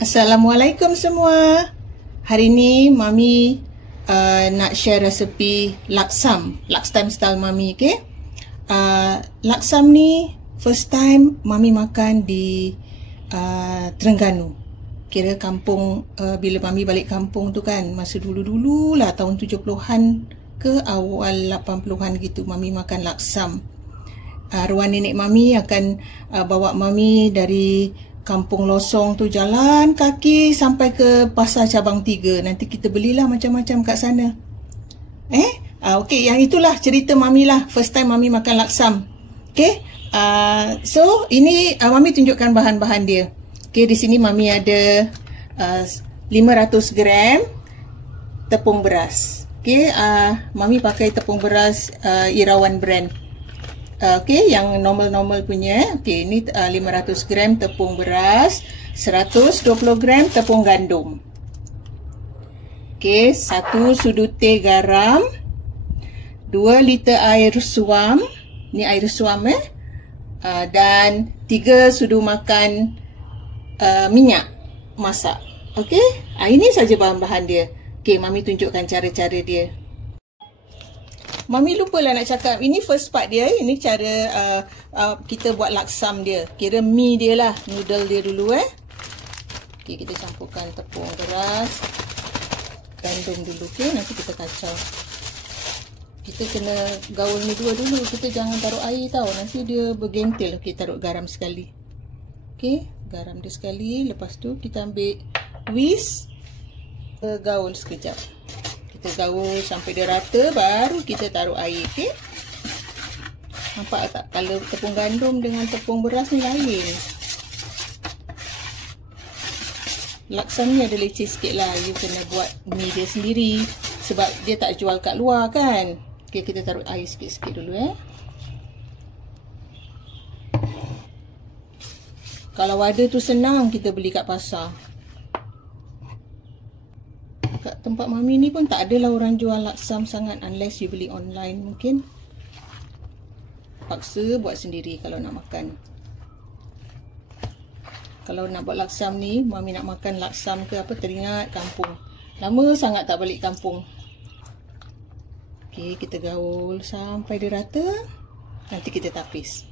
Assalamualaikum semua. Hari ni Mami nak share resepi laksam style Mami, okay? Laksam ni first time Mami makan di Terengganu. Kira kampung, bila Mami balik kampung tu kan, masa dulu-dulu lah tahun 70-an ke awal 80-an gitu, Mami makan laksam. Arwah nenek Mami akan bawa Mami dari Kampung Losong tu jalan kaki sampai ke Pasar Cabang 3. Nanti kita belilah macam-macam kat sana. Okey, yang itulah cerita Mami lah. First time Mami makan laksam. Okey. So ini Mami tunjukkan bahan-bahan dia. Okey, di sini Mami ada 500 gram tepung beras. Okey, Mami pakai tepung beras Irawan brand. Okey, yang normal-normal punya. Okey, ini 500 gram tepung beras, 120 gram tepung gandum. Okey, 1 sudu teh garam, 2 liter air suam. Ni air suam dan 3 sudu makan minyak masak. Okey, ini saja bahan-bahan dia. Okey, Mami tunjukkan cara-cara dia. Mami lupa lah nak cakap, ini first part dia. Ini cara kita buat laksam dia. Kira mie dia lah, noodle dia dulu Okey, kita campurkan tepung beras, gandum dulu. Okey, nanti kita kacau. Kita kena gaul ni dua dulu. Kita jangan taruh air tau, nanti dia bergentil. Okey, taruh garam sekali. Okey, garam dia sekali. Lepas tu kita ambil whisk, gaul sekejap. Kita gaul sampai dia rata, baru kita taruh air. Okey, nampak tak kalau tepung gandum dengan tepung beras ni lain. Laksam ni ada leceh sikit lah. You kena buat mie dia sendiri sebab dia tak jual kat luar kan. Okey, kita taruh air sikit-sikit dulu Kalau ada tu senang, kita beli kat pasar. Kat tempat Mami ni pun tak adalah orang jual laksam sangat, unless you beli online mungkin. Paksa buat sendiri kalau nak makan. Kalau nak buat laksam ni, Mami nak makan laksam ke apa, teringat kampung. Lama sangat tak balik kampung. Okey, kita gaul sampai dia rata. Nanti kita tapis.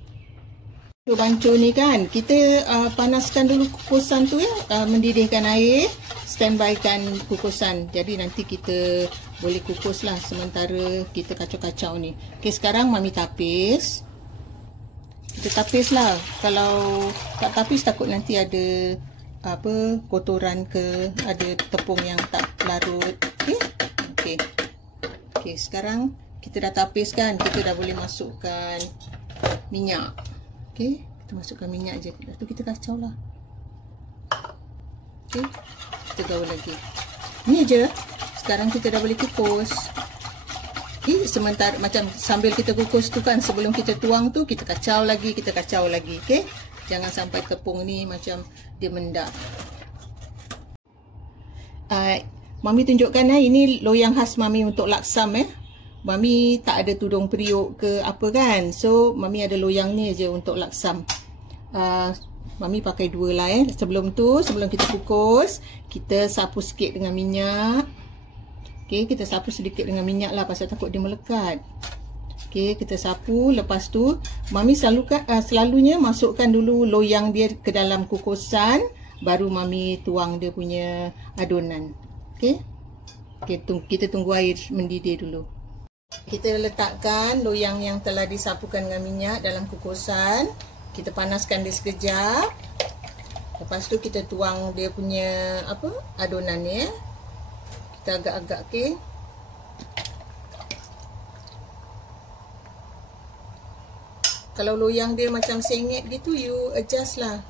Bancur ni kan, kita panaskan dulu kukusan tu mendidihkan air, standbykan kukusan. Jadi nanti kita boleh kukus lah sementara kita kacau-kacau ni. Okey, sekarang Mami tapis. Kita tapis lah. Kalau tak tapis takut nanti ada kotoran ke, ada tepung yang tak larut. Okey, sekarang kita dah tapis kan, kita dah boleh masukkan minyak. Okey, kita masukkan minyak je. Lepas tu kita kacau lah. Okey, kita gaul lagi. Ni je. Sekarang kita dah boleh kukus. Okey, sementara macam sambil kita kukus tu kan, sebelum kita tuang tu, kita kacau lagi, Okey, jangan sampai tepung ni macam dia mendak. Mami tunjukkan ini loyang khas Mami untuk laksam Mami tak ada tudung periuk ke apa kan. So Mami ada loyang ni je untuk laksam. Mami pakai dua lah Sebelum kita kukus, kita sapu sikit dengan minyak. Okey, kita sapu sedikit dengan minyak lah, pasal takut dia melekat. Okey, kita sapu. Lepas tu Mami selalunya masukkan dulu loyang dia ke dalam kukusan, baru Mami tuang dia punya adunan. Okey, kita tunggu air mendidih dulu. Kita letakkan loyang yang telah disapukan dengan minyak dalam kukusan. Kita panaskan dia sekejap. Lepas tu kita tuang dia punya adunan ni Kita agak-agak Kalau loyang dia macam sengit gitu, you adjust lah.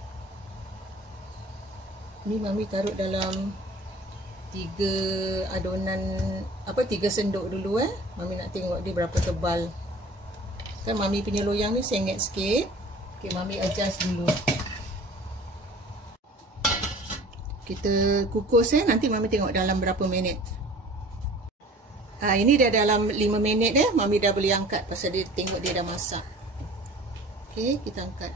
Ni Mami taruh dalam 3 adunan 3 sendok dulu Mami nak tengok dia berapa tebal. Kan Mami punya loyang ni sengit sikit. Okey, Mami adjust dulu. Kita kukus nanti Mami tengok dalam berapa minit. Ini dah dalam 5 minit Mami dah boleh angkat pasal dia tengok dia dah masak. Okey, kita angkat.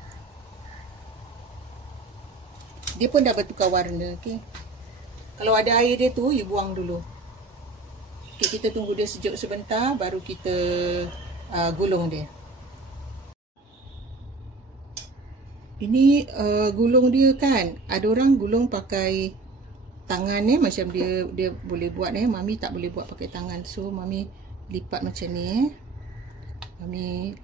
Dia pun dah bertukar warna. Okay. Kalau ada air dia tu, you buang dulu. Okay, kita tunggu dia sejuk sebentar, baru kita gulung dia. Ini gulung dia kan, ada orang gulung pakai tangan macam dia boleh buat Mami tak boleh buat pakai tangan. So Mami lipat macam ni Mami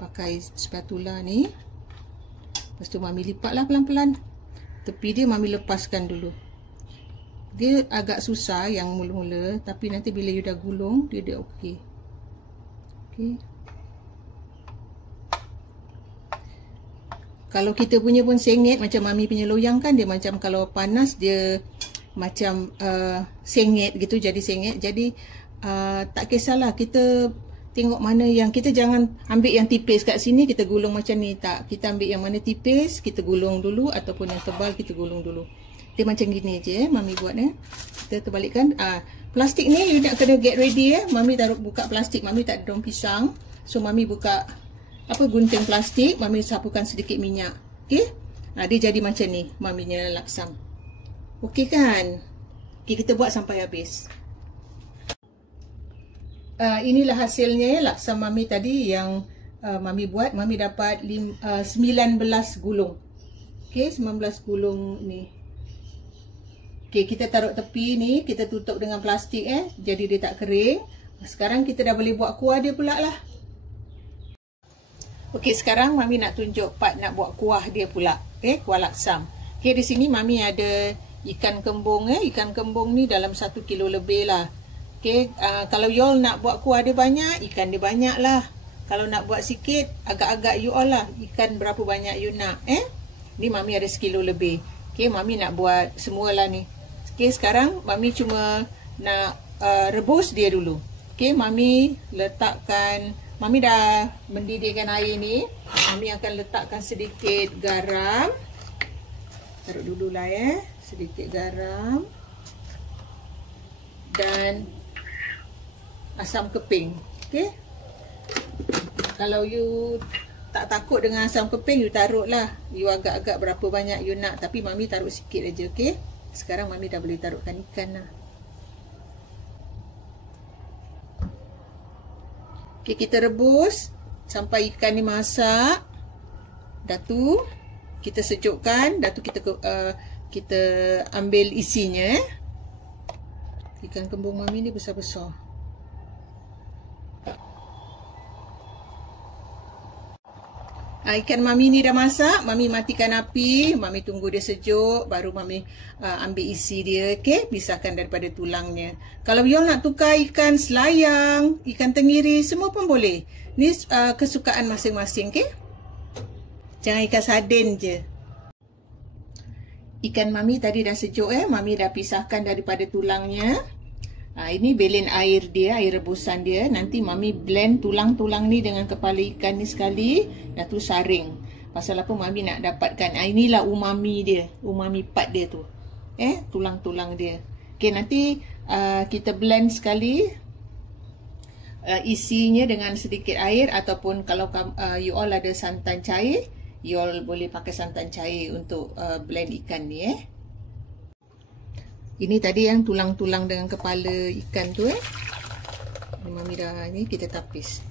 pakai spatula ni. Lepas tu Mami lipatlah pelan-pelan. Tepi dia Mami lepaskan dulu. Dia agak susah yang mula-mula, tapi nanti bila you dah gulung dia okey. Okey. Kalau kita punya pun sengit macam Mami punya loyang kan, dia macam kalau panas dia macam sengit gitu, jadi sengit. Jadi tak kisahlah, kita tengok mana yang kita jangan ambil yang tipis kat sini kita gulung macam ni, tak. Kita ambil yang mana tipis kita gulung dulu, ataupun yang tebal kita gulung dulu. Dia macam gini je Mami buat Kita terbalikkan. Plastik ni you nak kena get ready Mami taruh buka plastik. Mami tak ada daun pisang. So Mami buka gunting plastik, Mami sapukan sedikit minyak. Okey? Dia jadi macam ni Maminya laksam. Okey kan? Okey, kita buat sampai habis. Inilah hasilnya laksam Mami tadi yang Mami buat. Mami dapat 19 gulung. Okey, 19 gulung ni. Okey, kita taruh tepi ni, kita tutup dengan plastik jadi dia tak kering. Sekarang kita dah boleh buat kuah dia pula lah. Okey, sekarang Mami nak tunjuk part nak buat kuah dia pula. Kuah laksam. Okey, di sini Mami ada ikan kembung. Ikan kembung ni dalam 1 kilo lebih lah. Okey, kalau you all nak buat kuah dia banyak, ikan dia banyak lah. Kalau nak buat sikit, agak-agak you all lah. Ikan berapa banyak you nak. Ni Mami ada 1 kilo lebih. Okey, Mami nak buat semualah ni. Okey, sekarang Mami cuma nak rebus dia dulu. Okey, Mami letakkan, Mami dah mendidihkan air ni. Mami akan letakkan sedikit garam. Taruh dululah sedikit garam. Dan asam keping. Okey. Kalau you tak takut dengan asam keping, you taruhlah. You agak-agak berapa banyak you nak, tapi Mami taruh sikit aja, okey. Sekarang Mami dah boleh taruhkan ikan lah. Okey, kita rebus sampai ikan ni masak. Dah tu kita sejukkan, dah tu kita ambil isinya. Ikan kembung Mami ni besar-besar. Ikan Mami ni dah masak, Mami matikan api, Mami tunggu dia sejuk, baru Mami ambil isi dia, okey, pisahkan daripada tulangnya. Kalau you nak tukar ikan selayang, ikan tenggiri, semua pun boleh. Ni kesukaan masing-masing, okey. Jangan ikan sardin je. Ikan Mami tadi dah sejuk Mami dah pisahkan daripada tulangnya. Ini belen air dia, air rebusan dia. Nanti Mami blend tulang-tulang ni dengan kepala ikan ni sekali. Dah tu saring. Pasal apa Mami nak dapatkan. Inilah umami dia. Umami part dia tu. Tulang-tulang dia. Okay, nanti kita blend sekali. Isinya dengan sedikit air. Ataupun kalau you all ada santan cair, you all boleh pakai santan cair untuk blend ikan ni Ini tadi yang tulang-tulang dengan kepala ikan tu Mami dah ni kita tapis.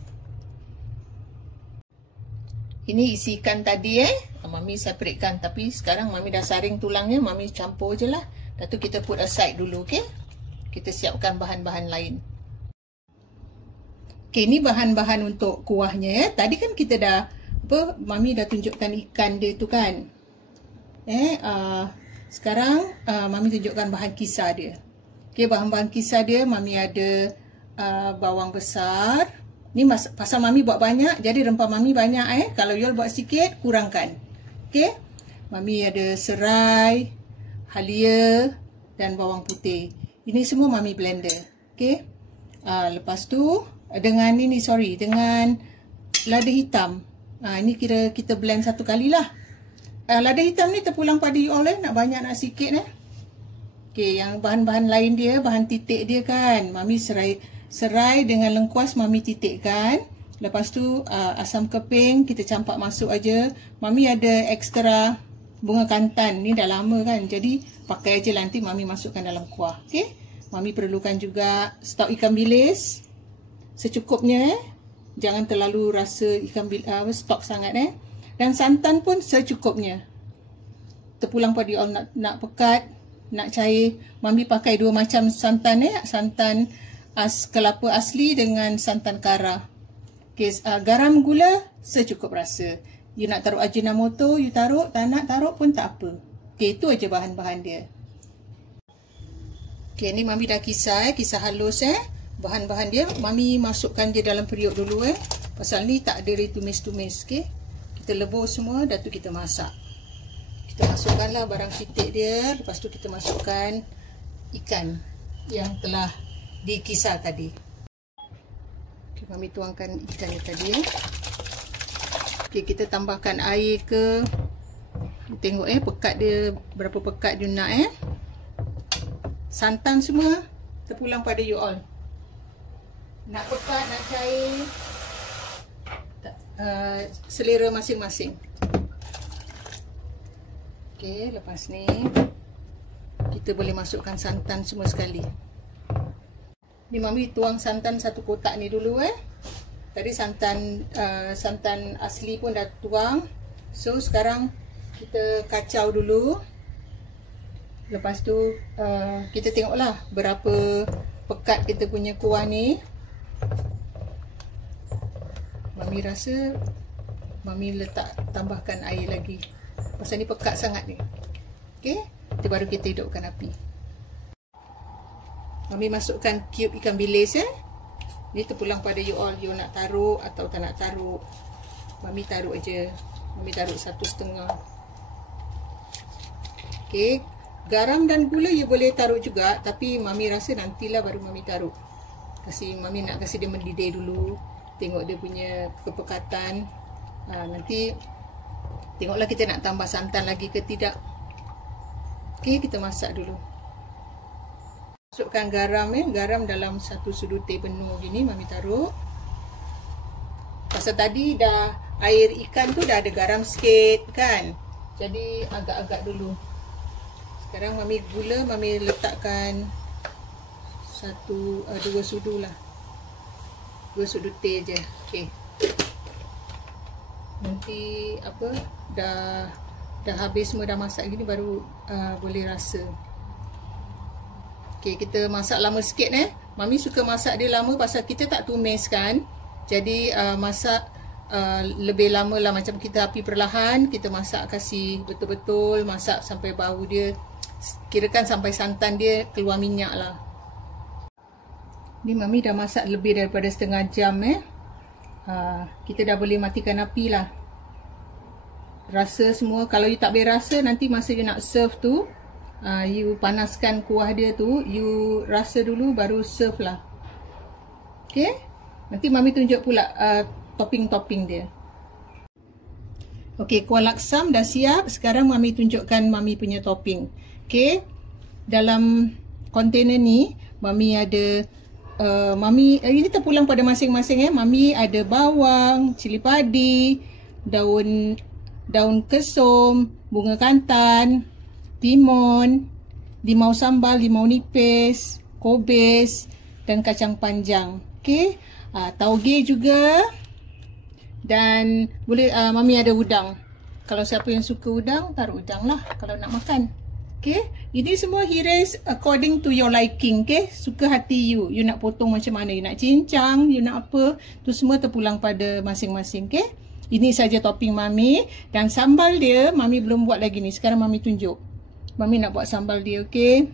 Ini isi ikan tadi Mami separatekan, tapi sekarang Mami dah saring tulangnya, Mami campur je lah. Dah tu kita put aside dulu, okey. Kita siapkan bahan-bahan lain. Okey, ni bahan-bahan untuk kuahnya Tadi kan kita dah Mami dah tunjukkan ikan dia tu kan. Sekarang Mami tunjukkan bahan kisar dia. Okey, bahan-bahan kisar dia Mami ada bawang besar. Ni pasal Mami buat banyak, jadi rempah Mami banyak Kalau you buat sikit, kurangkan. Okey. Mami ada serai, halia dan bawang putih. Ini semua Mami blender. Okey. Lepas tu dengan dengan lada hitam. Ini kira kita blend satu kali lah. Lada hitam ni terpulang pada you all nak banyak nak sikit Okey, yang bahan-bahan lain dia, bahan titik dia kan. Mami serai dengan lengkuas Mami titikkan. Lepas tu asam keping kita campak masuk aja. Mami ada ekstra bunga kantan. Ni dah lama kan. Jadi pakai aja nanti Mami masukkan dalam kuah. Okey. Mami perlukan juga stok ikan bilis secukupnya. Jangan terlalu rasa ikan bilis stok sangat Dan santan pun secukupnya. Terpulang pada you all nak pekat, nak cair. Mami pakai dua macam santan santan kelapa asli dengan santan kara. Okay, garam gula secukup rasa. You nak taruh ajinomoto, you taruh. Tak nak taruh pun tak apa. Okay, itu aja bahan-bahan dia. Okay, ni Mami dah kisar kisar halus bahan-bahan dia. Mami masukkan dia dalam periuk dulu Pasal ni tak ada ditumis-tumis. Okay, kita lebur semua, dah tu kita masak. Kita masukkanlah barang titik dia. Lepas tu kita masukkan ikan yang telah dikisar tadi. Okay, Mami tuangkan ikan ni tadi Okay, kita tambahkan air ke. Tengok pekat dia, berapa pekat you nak Santan semua terpulang pada you all. Nak pekat, nak cair, selera masing-masing. Okay, lepas ni kita boleh masukkan santan semua sekali. Ni Mami tuang santan satu kotak ni dulu Tadi santan asli pun dah tuang. So sekarang kita kacau dulu. Lepas tu kita tengoklah berapa pekat kita punya kuah ni. Mami rasa Mami tambahkan air lagi. Pasal ni pekat sangat ni. Okay, itu baru kita hidupkan api. Mami masukkan cube ikan bilis Ni terpulang pada you all. You nak taruh atau tak nak taruh. Mami taruh aja. Mami taruh 1,5. Okay, garam dan gula you boleh taruh juga. Tapi Mami rasa nantilah baru Mami taruh. Mami nak kasi dia mendidih dulu. Tengok dia punya kepekatan. Nanti tengoklah kita nak tambah santan lagi ke tidak. Okay, kita masak dulu. Masukkan garam garam dalam 1 sudu teh penuh gini Mami taruh. Pasal tadi dah air ikan tu dah ada garam sikit kan. Jadi agak-agak dulu. Sekarang Mami gula Mami letakkan 2 sudu lah. 2 sudu teh je. Okey. Nanti dah habis semua, dah masak gini baru boleh rasa. Okay, kita masak lama sikit Mami suka masak dia lama pasal kita tak tumis kan. Jadi masak lebih lama lah. Macam kita api perlahan, kita masak kasih betul-betul, masak sampai bau dia, kirakan sampai santan dia keluar minyak lah. Ni Mami dah masak lebih daripada setengah jam kita dah boleh matikan api lah. Rasa semua. Kalau you tak boleh rasa, nanti masa you nak serve tu, you panaskan kuah dia tu, you rasa dulu baru serve lah. Okay, nanti Mami tunjuk pula topping-topping dia. Okay, kuah laksam dah siap. Sekarang Mami tunjukkan Mami punya topping. Okay, dalam kontainer ni Mami ada ini terpulang pada masing-masing Mami ada bawang, cili padi, daun kesum, bunga kantan, timun, limau sambal, limau nipis, kobis dan kacang panjang. Okey, tauge juga. Dan boleh Mami ada udang. Kalau siapa yang suka udang, taruh udang lah kalau nak makan. Okey, ini semua hiris according to your liking. Okey, suka hati you. You nak potong macam mana, you nak cincang, you nak apa, tu semua terpulang pada masing-masing. Okey, ini saja topping Mami. Dan sambal dia Mami belum buat lagi ni. Sekarang Mami tunjuk. Mami nak buat sambal dia. Okey,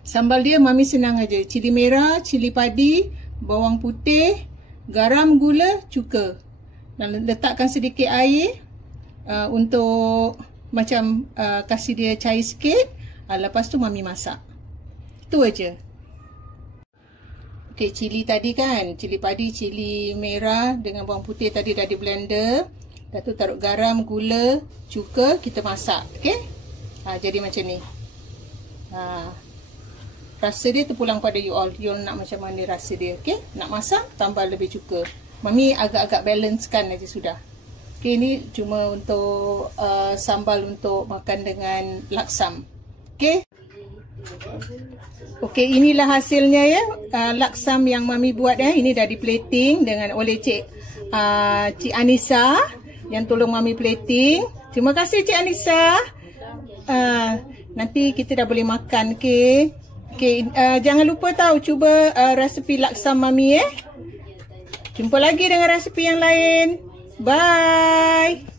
sambal dia Mami senang aja. Cili merah, cili padi, bawang putih, garam, gula, cuka. Dan letakkan sedikit air untuk macam kasih dia cair sikit. Lepas tu Mami masak. Itu aja. Okey, cili tadi kan, cili padi, cili merah dengan bawang putih tadi dah di blender. Lepas tu taruh garam, gula, cuka, kita masak. Okey, jadi macam ni. Rasa dia terpulang pada you all. You all nak macam mana rasa dia. Okey, nak masak tambah lebih cuka. Mami agak-agak balancekan aja sudah. Okey, ni cuma untuk sambal untuk makan dengan laksam. Okey. Okey, inilah hasilnya ya. Laksam yang Mami buat ya. Ini dah di plating dengan oleh Cik Anissa yang tolong Mami plating. Terima kasih Cik Anissa. Nanti kita dah boleh makan, okey. Okey, jangan lupa tahu cuba resepi laksam Mami. Jumpa lagi dengan resepi yang lain. Bye.